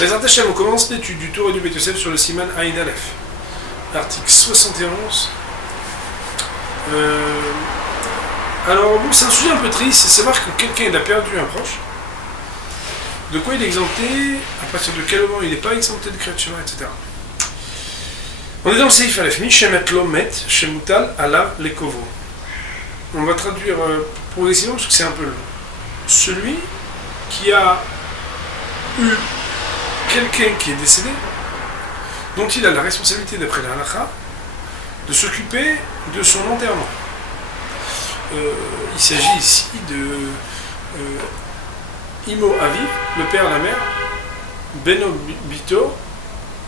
Les Hachem, on commence l'étude du Torah et du Beit Yosef sur le Siman Aïn Aleph. Article 71. Alors, bon, c'est un sujet un peu triste, c'est savoir que quelqu'un il a perdu un proche. De quoi il est exempté, à partir de quel moment il n'est pas exempté de Kriyat Shema, etc. On est dans le Seif Aleph. Mi shemet lo met, shemutal alav lekovo. On va traduire progressivement parce que c'est un peu long. Celui qui a eu quelqu'un qui est décédé, dont il a la responsabilité, d'après la halakha, de s'occuper de son enterrement. Il s'agit ici de Imo Aviv, le père, la mère, Beno Bito,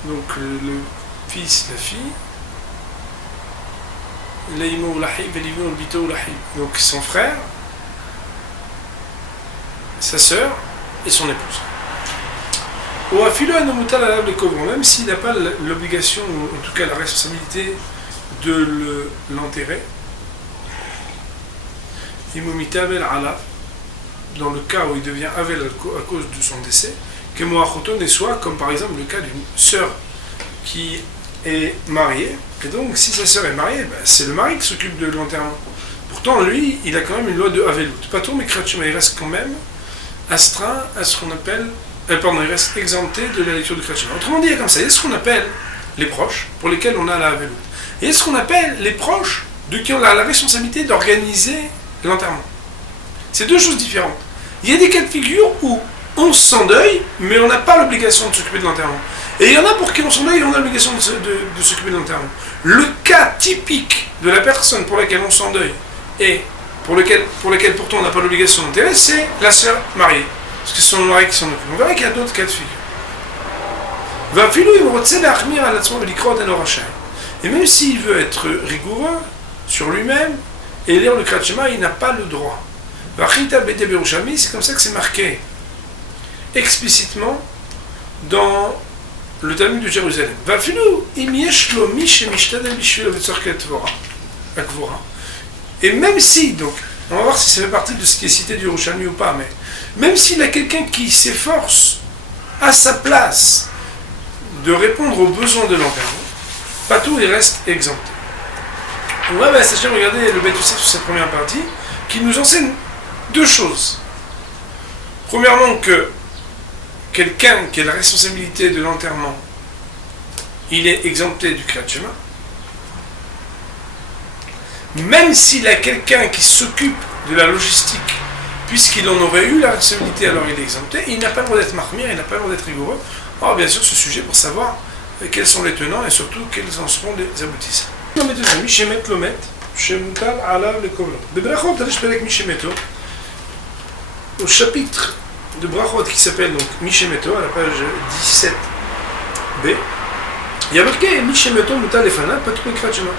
donc le fils, la fille, Leimo Lahib, Elivno Bito Lahib, donc son frère, sa sœur et son épouse. Ou afilo anomutal alab le kovron, même s'il n'a pas l'obligation, ou en tout cas la responsabilité de l'enterrer, Imomitabel ala, dans le cas où il devient avel à cause de son décès, que moachoton et soit, comme par exemple le cas d'une sœur qui est mariée, et donc si sa sœur est mariée, ben, c'est le mari qui s'occupe de l'enterrement. Pourtant, lui, il a quand même une loi de avelout. Pas tout, mais Kriyat Shema, il reste quand même astreint à ce qu'on appelle, il reste exempté de la lecture de Kriyat Shema. Autrement dit, il y a comme ça, il y a ce qu'on appelle les proches, pour lesquels on a la avelout. Et il y a ce qu'on appelle les proches de qui on a la responsabilité d'organiser l'enterrement. C'est deux choses différentes. Il y a des cas de figure où on s'endeuille, mais on n'a pas l'obligation de s'occuper de l'enterrement. Et il y en a pour qui on s'endeuille et on a l'obligation de s'occuper de l'enterrement. Le cas typique de la personne pour laquelle on s'endeuille et pour lequel pourtant on n'a pas l'obligation d'enterrer, c'est la sœur mariée. Parce que c'est son mari qui s'en occupe. On verra qu'il y a d'autres cas de figure. Et même s'il veut être rigoureux sur lui-même et lire le Kriyat Shema, il n'a pas le droit. C'est comme ça que c'est marqué explicitement dans le Talmud de Jérusalem. Et même si, donc, on va voir si ça fait partie de ce qui est cité du Yerushalmi ou pas, mais même s'il y a quelqu'un qui s'efforce à sa place de répondre aux besoins de l'enterrement, pas tout, il reste exempté. On va regarder le Beit Yosef sur cette première partie, qui nous enseigne deux choses. Premièrement, que quelqu'un qui a la responsabilité de l'enterrement, il est exempté du Kriyat Shema. Même s'il y a quelqu'un qui s'occupe de la logistique, puisqu'il en aurait eu la responsabilité, alors il est exempté, il n'a pas le droit d'être marmire, il n'a pas le droit d'être rigoureux. Alors bien sûr, ce sujet pour savoir quels sont les tenants et surtout quels en seront les aboutissants. Au chapitre de Brachot qui s'appelle donc Mishemeto, à la page 17b, il y a marqué Mishemeto Mutal Lefana Patou Kriyat Shema.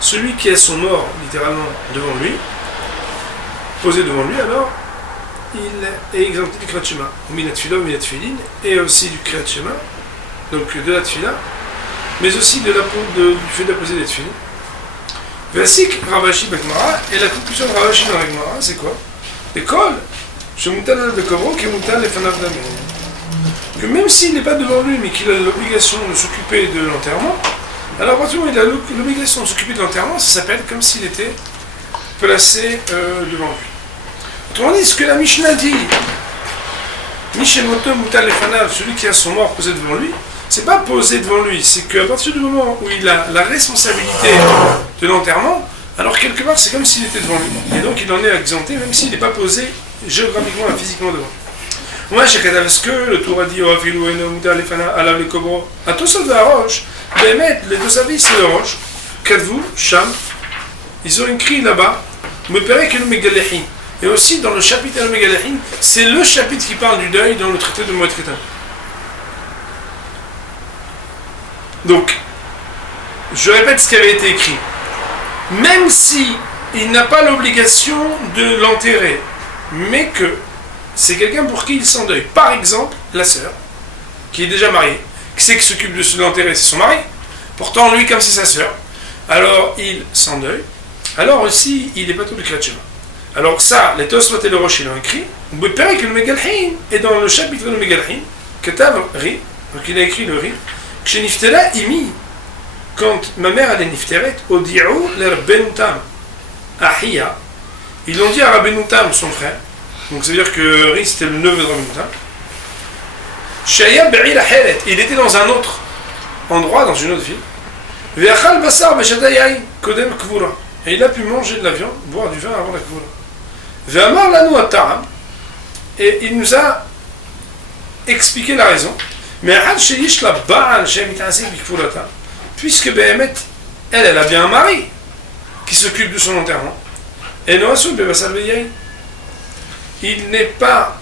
Celui qui a son mort littéralement devant lui, posé devant lui, alors il est exempté du Kriyat Shema. Minat Tfila, Minat Tfilin, et aussi du Kriyat Shema, donc de la Tfila, mais aussi du fait d'apposer des Tfilin. Vasik Ravashi Bakmara, et la conclusion de Ravashi dans la Gemara, c'est quoi? L'école, que même s'il n'est pas devant lui, mais qu'il a l'obligation de s'occuper de l'enterrement, alors à partir du moment où il a l'obligation de s'occuper de l'enterrement, ça s'appelle comme s'il était placé devant lui. Autrement dit, ce que la Mishnah dit, Mishemoto Mutal Lefanav, celui qui a son mort posé devant lui, c'est pas posé devant lui, c'est qu'à partir du moment où il a la responsabilité de l'enterrement, alors quelque part c'est comme s'il était devant lui. Et donc il en est exempté, même s'il n'est pas posé géographiquement et physiquement devant. Moi, j'ai qu'à ce que le Torah dit Oafilu eno mutal lefana alav le kobro. À tout ça de la roche, Bémet, les deux avis c'est le roche. Kadvou, Sham, ils ont écrit là-bas, me paraît que le Megalehin. Et aussi dans le chapitre de Megalehin, c'est le chapitre qui parle du deuil dans le traité de Moed Ketan. Donc, je répète ce qui avait été écrit. Même si il n'a pas l'obligation de l'enterrer, mais que c'est quelqu'un pour qui il s'endeuille. Par exemple, la sœur, qui est déjà mariée, qui sait qui s'occupe de l'enterrer, c'est son mari. Pourtant, lui, comme c'est sa sœur, alors il s'endeuille. Alors aussi, il n'est pas tout du Kriyat Shema. Alors ça, les Tosfot et le Rosh, ils l'ont écrit. Vous verrez que le Megalhin est dans le chapitre de Megalhin, Ketav ri, donc il a écrit le ri, chez Niftera imi, quand ma mère elle est Nifteret, Odi'ou l'Erbenutam, Ahia, ils l'ont dit à Rabbenutam, son frère, donc ça veut dire que Ri c'était le neveu de Rabbenutam, Shaya Be'ir Aheret, il était dans un autre endroit, dans une autre ville, Ve'achal Basar Beshadayai, Kodem Kvura, et il a pu manger de la viande, boire du vin avant la Kvura. Ve'amar Lanu Ataram, et il nous a expliqué la raison, mais puisque Behemet, elle a bien un mari qui s'occupe de son enterrement, et il n'est pas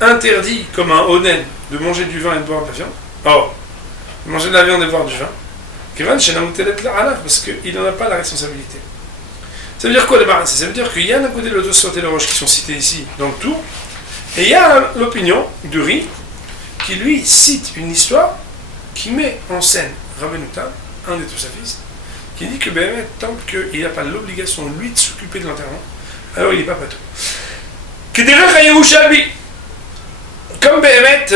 interdit comme un onen de manger du vin et de boire de la viande. Oh, manger de la viande et boire du vin, parce qu'il n'en a pas la responsabilité. Ça veut dire quoi les barres? Ça veut dire qu'il y a d'un côté le Tosfot et le Roche qui sont cités ici dans le tour, et il y a l'opinion du Ri qui lui cite une histoire qui met en scène Rabbenutam, un des Tosafistes, qui dit que Behemet, tant qu'il n'a pas l'obligation lui de s'occuper de l'enterrement, alors il n'est pas pato. Comme Behemet,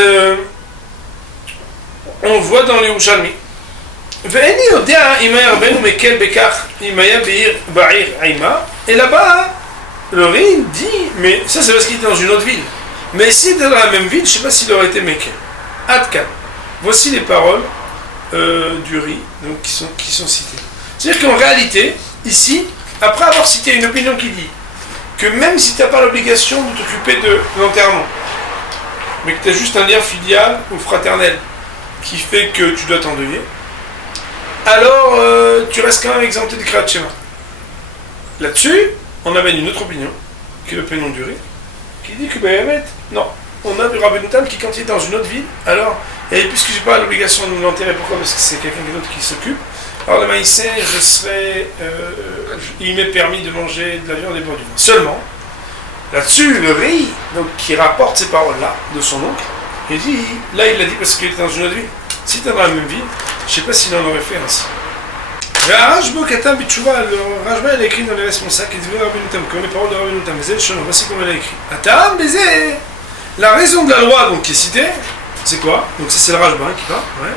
on voit dans les Yerushalmi. Et là-bas, le Ri dit, mais ça c'est parce qu'il était dans une autre ville. Mais s'il était dans la même ville, je ne sais pas s'il aurait été Mekel. Adkan. Voici les paroles du Ri donc, qui sont citées. C'est-à-dire qu'en réalité, ici, après avoir cité une opinion qui dit que même si tu n'as pas l'obligation de t'occuper de l'enterrement, mais que tu as juste un lien filial ou fraternel qui fait que tu dois t'endeuiller, alors tu restes quand même exempté de Kriyat Shema. Là-dessus, on amène une autre opinion, qui est l'opinion du Ri, qui dit que Behemet, non, on a du Rabbenutam qui, quand il est dans une autre ville, alors, et puisque je n'ai pas l'obligation de l'enterrer, pourquoi? Parce que c'est quelqu'un d'autre qui s'occupe, alors le maïsé, il m'est permis de manger de la viande et de boire du vin. Seulement, là-dessus, le Ri, donc, qui rapporte ces paroles-là, de son oncle, il dit, là il l'a dit parce qu'il était dans une autre ville, si tu es dans la même ville, je ne sais pas s'il en aurait fait ainsi. Le Rajbo Katam Bitchouva, le Rajba il a écrit dans les responsables qui dit Rabbenutam, comme les paroles de Rabbenutam, voici comment il a écrit. Atam Bézé, la raison de la loi donc, qui est citée, c'est quoi? Donc ça c'est le Rajba qui parle, ouais.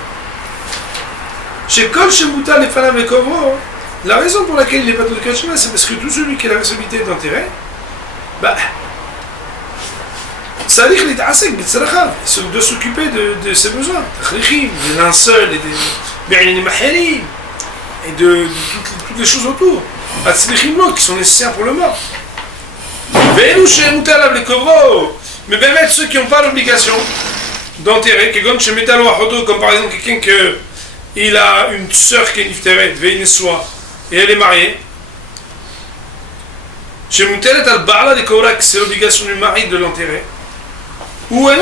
Chez Kol Shemuta les Fanam et Kovro, la raison pour laquelle il n'est pas de Kriyat Shema, c'est parce que tout celui qui a la responsabilité d'enterrer, bah, ça dit qu'il est assez de s'occuper de ses besoins, des linceuls et des mahérim, et de toutes les choses autour, qui sont nécessaires pour le mort. Mais bien ceux qui n'ont pas l'obligation d'enterrer, comme par exemple quelqu'un qui a une sœur qui est nifteret, et elle est mariée, c'est l'obligation du mari de l'enterrer. Ou il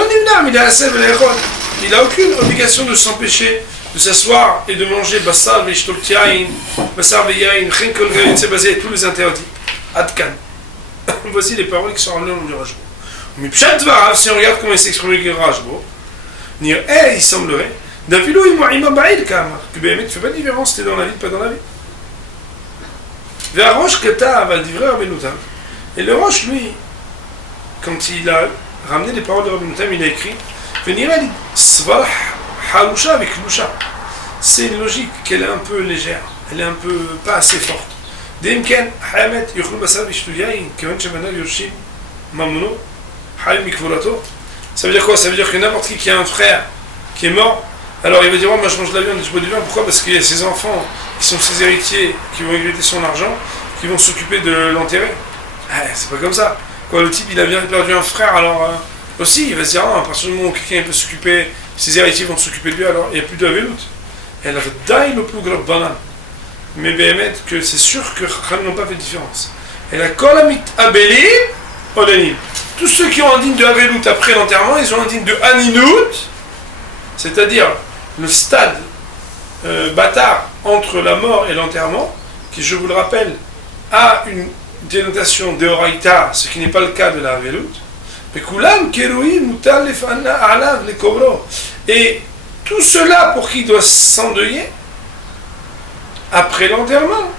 n'a aucune obligation de s'empêcher de s'asseoir et de manger bassar ve'ishtoltiaïn, bassar ve'yaïn, chenkol gaïn, c'est basé tous les interdits. Adkan. Voici les paroles qui sont ramenées au nom du Rajbo. Mais Pshat Varav, si on regarde comment il s'exprime le Rajbo, il semblerait, d'afilou ima ba'id kamar, que Behemet ne fait pas de différence, t'es dans la vie, pas dans la vie. Vers Roche Keta va le dire Rabbenutam. Et le Roche, lui, quand il a ramené les paroles de Rabbenutam, il a écrit Venirali Svarah Halusha avec Lusha. C'est une logique qu'elle est un peu légère, elle est un peu pas assez forte. Demken Hayamet Yukhlu Basar Vishtuyain, Kevan Shemana Yoshim Mamuno, Hayim Mikvurato. Ça veut dire quoi? Ça veut dire que n'importe qui a un frère qui est mort, alors il va dire oh, moi je mange de la viande et je bois du vin. Pourquoi? Parce qu'il y a ses enfants qui sont ses héritiers, qui vont hériter son argent, qui vont s'occuper de l'enterrer. C'est pas comme ça. Quoi, le type il a bien perdu un frère, alors aussi il va se dire à partir du moment où quelqu'un peut s'occuper, ses héritiers vont s'occuper de lui, alors il n'y a plus de Avelout. Elle a daï le plus gros banane. Mais Behemet, que c'est sûr que Chachamim n'ont pas fait de différence. Elle a kolamit abelim odanim. Tous ceux qui ont un digne de Avelout après l'enterrement, ils ont un digne de Aninout, c'est-à-dire le stade bâtard entre la mort et l'enterrement, qui, je vous le rappelle, a une dénotation de Horaïta, ce qui n'est pas le cas de la Avelout. Et tout cela pour qui doit s'endeuiller après l'enterrement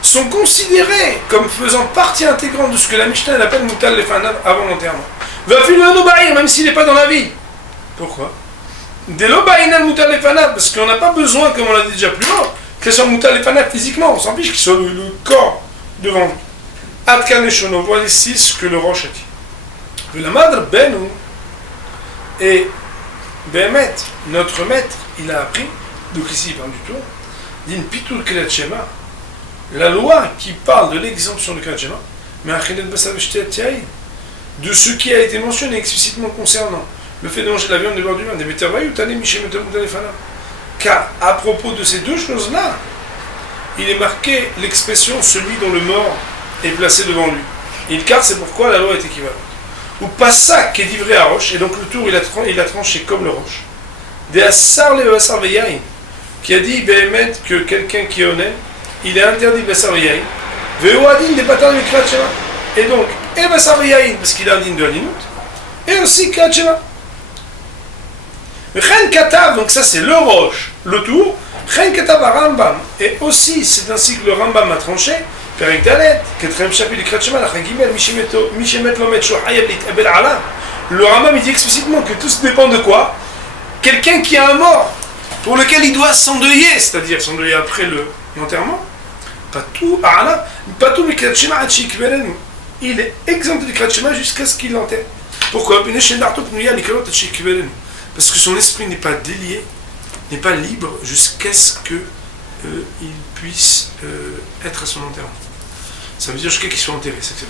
sont considérés comme faisant partie intégrante de ce que la Mishnah appelle Mutal Lefanav avant l'enterrement. Va filer l'obaïr, même s'il n'est pas dans la vie. Pourquoi? Des l'obaïr al-mutal lefanat, parce qu'on n'a pas besoin, comme on l'a dit déjà plus haut, qu'il soit mutal lefanat physiquement, on s'en fiche qu'il soit le corps devant lui. Adkan Eshono, voilà ici ce que le roche a dit. La madre Benou, et Behemet, notre maître, il a appris, donc ici il parle du tout, d'une pitul Kriyat Shema, la loi qui parle de l'exemption de Kriyat Shema, mais de ce qui a été mentionné explicitement concernant le fait de manger de la viande de boire du vin, car à propos de ces deux choses-là, il est marqué l'expression celui dont le mort est placé devant lui. Car c'est pourquoi la loi est équivalente. Ou Passak est livré à roche, et donc le tour il a tranché comme le roche. Des Assar le Assar Veyaïn, qui a dit Behemet que quelqu'un qui est honnête, il est interdit Bassar Veyaïn. Veoadin des bâtards de Kriyat Shema. Et donc, et Bassar Veyaïn, parce qu'il est indigne de Halinout, et aussi Kriyat Shema. Chen Katav, donc ça c'est le roche, le tour. Chen Katav à Rambam, et aussi c'est ainsi que le Rambam a tranché. Perek Dalet, quatrième chapitre du Kriyat Shema, la Chagimel, Mishemet Lomet Shohayab Lit Abel Alam. Le Rambam il dit explicitement que tout dépend de quoi? Quelqu'un qui a un mort, pour lequel il doit s'endeuiller, c'est-à-dire s'endeuiller après l'enterrement. Pas tout, Kriyat Shema Adshikverenu. Il est exempt du Kriyat Shema jusqu'à ce qu'il l'enterre. Pourquoi? Parce que son esprit n'est pas délié, n'est pas libre jusqu'à ce qu'il puisse être à son enterrement. Ça veut dire jusqu'à qu'il soit enterré, c'est bien.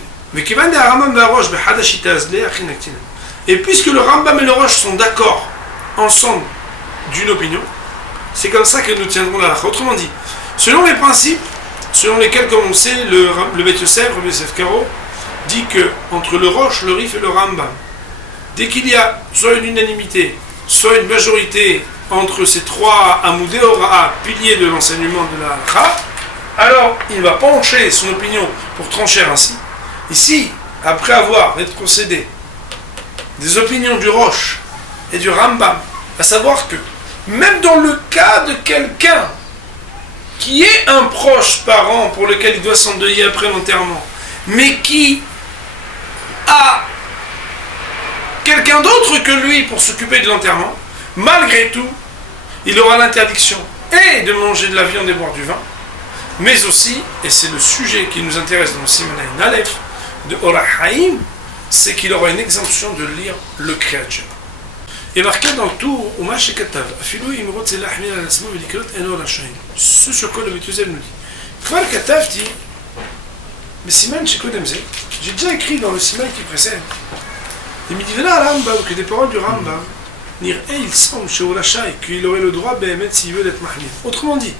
Et puisque le Rambam et le Roche sont d'accord ensemble d'une opinion, c'est comme ça que nous tiendrons la halakha. Autrement dit, selon les principes, selon lesquels, comme on sait, le Beit Yosef, Rabbi Yosef Karo, dit que entre le Roche, le Rif et le Rambam, dès qu'il y a soit une unanimité, soit une majorité entre ces trois Amoudé Hora'a, piliers de l'enseignement de la halakha, alors il va pencher son opinion pour trancher ainsi. Ici, après avoir rétrocédé des opinions du Roche et du Rambam, à savoir que même dans le cas de quelqu'un qui est un proche parent pour lequel il doit s'endeuiller après l'enterrement, mais qui a quelqu'un d'autre que lui pour s'occuper de l'enterrement, malgré tout, il aura l'interdiction et de manger de la viande et boire du vin, mais aussi, et c'est le sujet qui nous intéresse dans le Simanay Aleph de Orach Haïm, c'est qu'il aura une exemption de lire le Kriyat Shema. Il est marqué dans le tour ce sur quoi le Beit Yosef nous dit. Kvar Katav dit, mais Siman Shekodemze, j'ai déjà écrit dans le Siman qui précède. Il me dit là Rambam, que des paroles du Rambam, il semble chez Orachai qu'il aurait le droit, s'il veut, d'être mahmid. Autrement dit,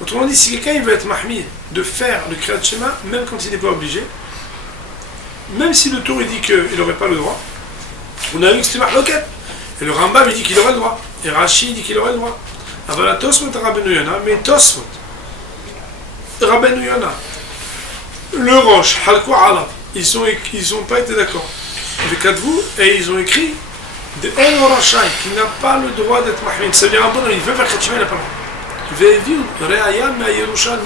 autrement dit, si quelqu'un veut être mahmid, de faire le Kriyat Shema, même quand il n'est pas obligé, même si le tour il dit qu'il n'aurait pas le droit, on a vu que c'était mahloket. Et le Rambam il dit qu'il aurait le droit. Et Rashi dit qu'il aurait le droit. Avala Tosfot Rabbeinu Yona, mais Tosfot Rabbeinu Yona, le Roche, Halko Ala, ils n'ont pas été d'accord avec Kadvou et ils ont écrit de El Horashai qui n'a pas le droit d'être mahmid. Ça veut dire un bon, il veut faire Kriyat Shema, il n'a pas le droit.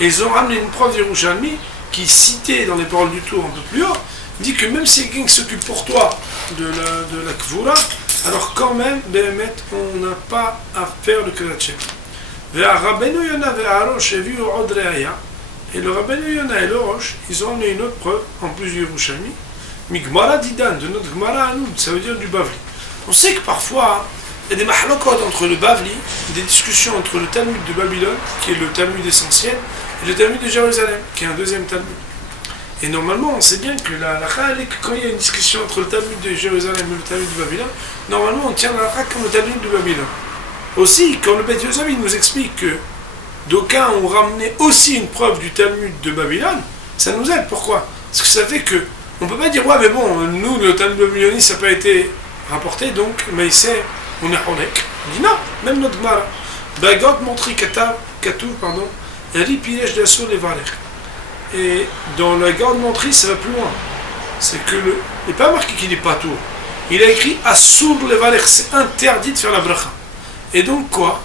Et ils ont ramené une preuve d'Yerushalmi qui, citée dans les paroles du tour un peu plus haut, dit que même si quelqu'un s'occupe pour toi de la Kvura, alors quand même, Behemet, on n'a pas à faire le Kriyat Shema. Et le Rabbeinu Yona et le Roche, ils ont amené une autre preuve, en plus du Yerushalmi, Migmara Didan, de notre Gemara à nous, ça veut dire du Bavli. On sait que parfois, il y a des mahlokot entre le Bavli, des discussions entre le Talmud de Babylone, qui est le Talmud essentiel, et le Talmud de Jérusalem, qui est un deuxième Talmud. Et normalement, on sait bien que la halakha, quand il y a une discussion entre le Talmud de Jérusalem et le Talmud de Babylone, normalement on tient la halakha comme le Talmud de Babylone. Aussi, quand le Beit Yosef nous explique que d'aucuns ont ramené aussi une preuve du Talmud de Babylone, ça nous aide. Pourquoi? Parce que ça fait que on ne peut pas dire ouais mais bon, nous le Talmud de Babylone ça n'a pas été rapporté, donc mais c'est on est honek. On dit non, même notre Gemara. Bagot montri katou, pardon, il a dit pilège d'assaut les valères. Et dans la garde mentrice, ça va plus loin. C'est que il n'est pas marqué qu'il n'est pas tour. Il a écrit Assour les valères, c'est interdit de faire la bracha. Et donc quoi?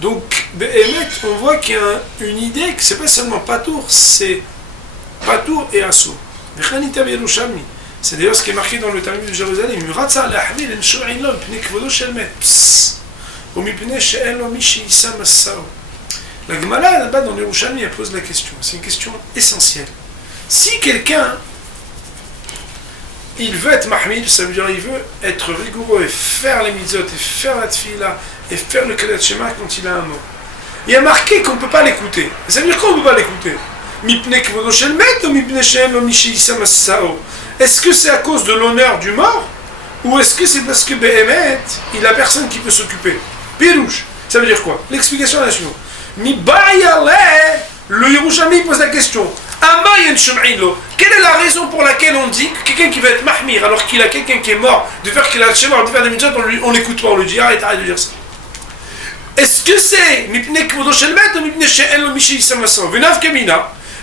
Donc, Behemet, on voit qu'il y a une idée que c'est pas seulement Patour, c'est Patour et Assour. C'est d'ailleurs ce qui est marqué dans le Talmud de Jérusalem. La Gemara là-bas dans le Yerushalmi, elle pose la question. C'est une question essentielle. Si quelqu'un il veut être mahmid, ça veut dire il veut être rigoureux et faire les mitzvot et faire la tfila et faire le kadat shema quand il a un mot. Il y a marqué qu'on ne peut pas l'écouter. Ça veut dire qu'on ne peut pas l'écouter. Est-ce que c'est à cause de l'honneur du mort ou est-ce que c'est parce que Behemet, il a personne qui peut s'occuper? Pirouche, ça veut dire quoi? L'explication est la suivante. Le Yerushalmi pose la question. Quelle est la raison pour laquelle on dit que quelqu'un qui va être mahmir alors qu'il a quelqu'un qui est mort, de faire qu'il a le schéma, de faire des mitzvot, on l'écoute pas, on lui dit arrête de dire ça. Est-ce que c'est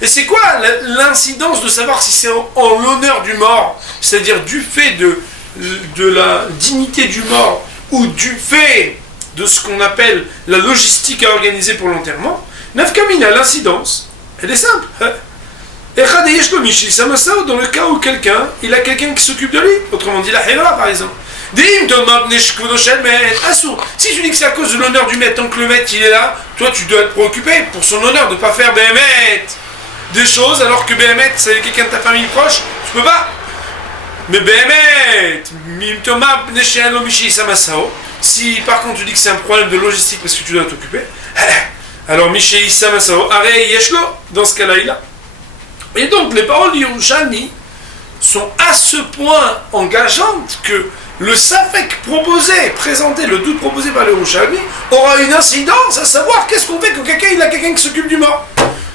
et c'est quoi l'incidence de savoir si c'est en l'honneur du mort, c'est-à-dire du fait de la dignité du mort ou du fait de ce qu'on appelle la logistique à organiser pour l'enterrement? Nafkamina, l'incidence, elle est simple. Dans le cas où quelqu'un, il a quelqu'un qui s'occupe de lui, autrement dit la Héra par exemple. Si tu dis que c'est à cause de l'honneur du maître, tant que le maître il est là, toi tu dois être préoccupé pour son honneur de ne pas faire Béhémet des choses alors que Béhémet c'est quelqu'un de ta famille proche, tu peux pas. Mais Béhémet, si par contre tu dis que c'est un problème de logistique parce que tu dois t'occuper, alors Miché Issa Masao, Aré Yeshlo, dans ce cas-là il a. Et donc les paroles du Yerushalmi sont à ce point engageantes que le safek proposé, présenté, le doute proposé par le Yerushalmi aura une incidence à savoir qu'est-ce qu'on fait quand quelqu'un il a quelqu'un qui s'occupe du mort.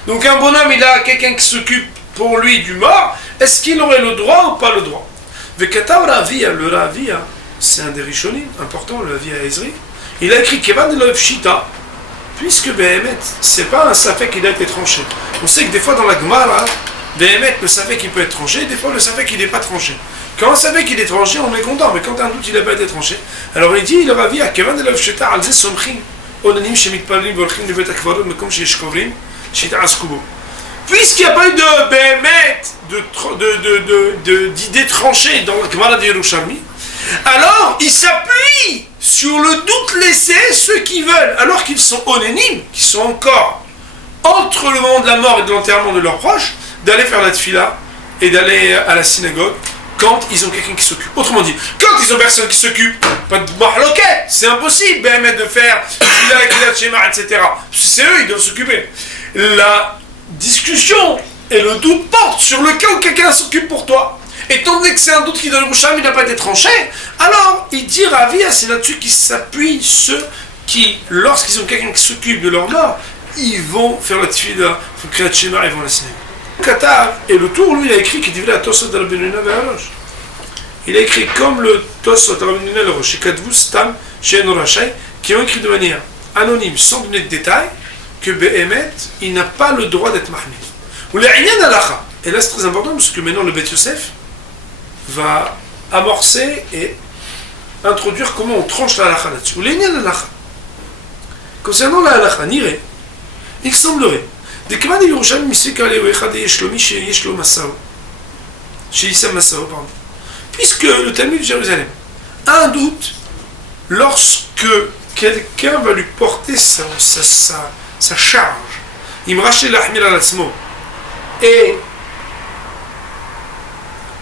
Donc un bonhomme il a quelqu'un qui s'occupe pour lui du mort, est-ce qu'il aurait le droit ou pas le droit? Vekatav Ravia, le Ravia, c'est un des Rishonim, important, le Ravia Ezri, il a écrit Kevan de Shita, puisque Behemet, c'est pas un safek qui doit être tranché. On sait que des fois dans la Gemara, Behemet, le safek il peut être tranché, des fois le safek il n'est pas tranché. Quand on savait qu'il est tranché, on est content, mais quand un doute il n'a pas été tranché, alors il dit, il aura vu à Kevan de Shita, Alze Somchim, Onanim Shemit Palim, Volchim, Nevet Akvarim, Mekom Sheshkovrim, Shita Askubo. Puisqu'il n'y a pas eu de Behemet, d'idées tranchées dans la Gemara de Yerushalmi, alors il s'appuie sur le doute laissé ceux qui veulent, alors qu'ils sont onénimes, qui sont encore entre le moment de la mort et de l'enterrement de leurs proches, d'aller faire la tfila et d'aller à la synagogue quand ils ont quelqu'un qui s'occupe. Autrement dit, quand ils ont personne qui s'occupe, pas de mahloket, c'est impossible de faire tfila avec la tchéma, etc. C'est eux, ils doivent s'occuper. La discussion et le doute portent sur le cas où quelqu'un s'occupe pour toi. Étant donné que c'est un doute qui dans le Yerushalmi n'a pas été tranché, alors il dit Ravia, c'est là-dessus qu'ils s'appuient ceux qui, lorsqu'ils ont quelqu'un qui s'occupe de leur mort, ils vont faire la tfila, ils vont créer la tchéma, ils vont la synagogue. Qatar, et le tour, lui, il a écrit qu'il dit la Tosot de Rabbeinu Yonah Ve'arosh. Il a écrit comme le Tosot de Rabbeinu Yonah Ve'arosh, et Kadvou Stam, She'en Rashai, qui ont écrit de manière anonyme, sans donner de détails, que Behemet, il n'a pas le droit d'être mahmid. Ou les Inyan Alacha. Et là, c'est très important, parce que maintenant, le Beth Yosef va amorcer et introduire comment on tranche la halakha là-dessus. Ou les Inyan Alacha. Concernant la halakha, niré, il semblerait. Dès que Mani Yerushalmi misik ale ou echad yeshlomi sheyeshlo masao, sheyissa masao, pardon. Puisque le Talmud de Jérusalem a un doute lorsque quelqu'un va lui porter sa charge, il me rachète l'ahmir al-atzmo, et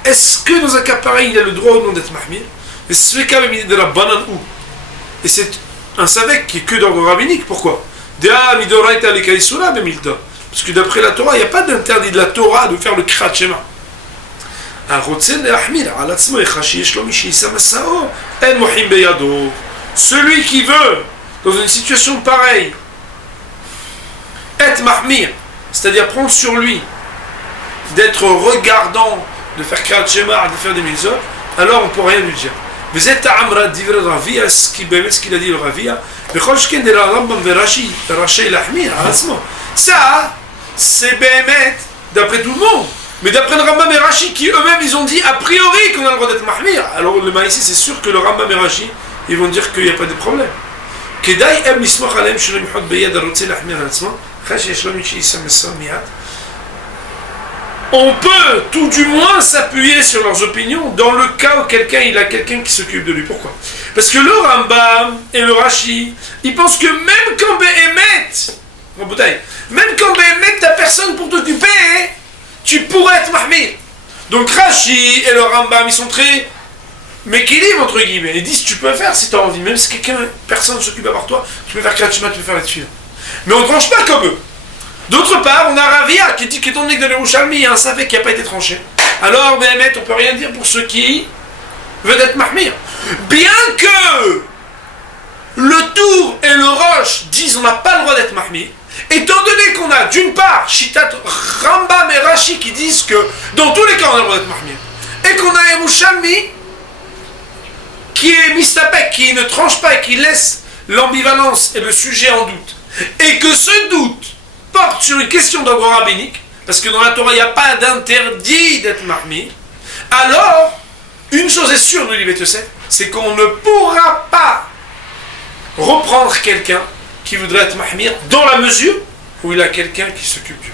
est-ce que dans un cas pareil il a le droit ou non d'être mahmir? Et c'est ce cas de la banane ou. Et c'est un savek qui est que d'ordre rabbinique. Pourquoi? Parce que d'après la Torah, il n'y a pas d'interdit de la Torah de faire le Krat Shema. Celui qui veut, dans une situation pareille, être mahmir, c'est-à-dire prendre sur lui d'être regardant, de faire Krat Shema, de faire des mitzvot, alors on ne peut rien lui dire. Vous êtes à Amra d'Ivre Ravia, ce qu'il a dit le Ravia, ça, c'est Behemet d'après tout le monde. Mais d'après le Rambam et Rashi, qui eux-mêmes ils ont dit a priori qu'on a le droit d'être mahmir. Alors le maïsi, c'est sûr que le Rambam et Rashi, ils vont dire qu'il n'y a pas de problème. on peut tout du moins s'appuyer sur leurs opinions dans le cas où il a quelqu'un qui s'occupe de lui. Pourquoi? Parce que le Rambam et le Rashi, ils pensent que même quand Béhémet, t'as personne pour t'occuper, tu pourrais être mahmir. Donc Rashi et le Rambam, ils sont très méquilibre entre guillemets. Ils disent tu peux le faire si tu as envie, même si personne ne s'occupe à part toi, tu peux faire Kratchima, tu peux faire la tefila. Mais on ne tranche pas comme eux. D'autre part, on a Ravia qui dit qu'étant donné que dans les Yerushalmi, il y a un savé qui n'a pas été tranché. Alors, Béhémet, on peut rien dire pour ceux qui veulent être mahmir. Bien que le Tour et le Roche disent on n'a pas le droit d'être mahmir, étant donné qu'on a d'une part Shitat Rambam et Rashi qui disent que dans tous les cas on a le droit d'être mahmir, et qu'on a Yerushalmi qui est mistapek, qui ne tranche pas et qui laisse l'ambivalence et le sujet en doute, et que ce doute porte sur une question d'ordre rabbinique, parce que dans la Torah il n'y a pas d'interdit d'être mahmir, alors une chose est sûre, nous dit Beth Yosef, c'est qu'on ne pourra pas reprendre quelqu'un qui voudrait être mahmir dans la mesure où il a quelqu'un qui s'occupe du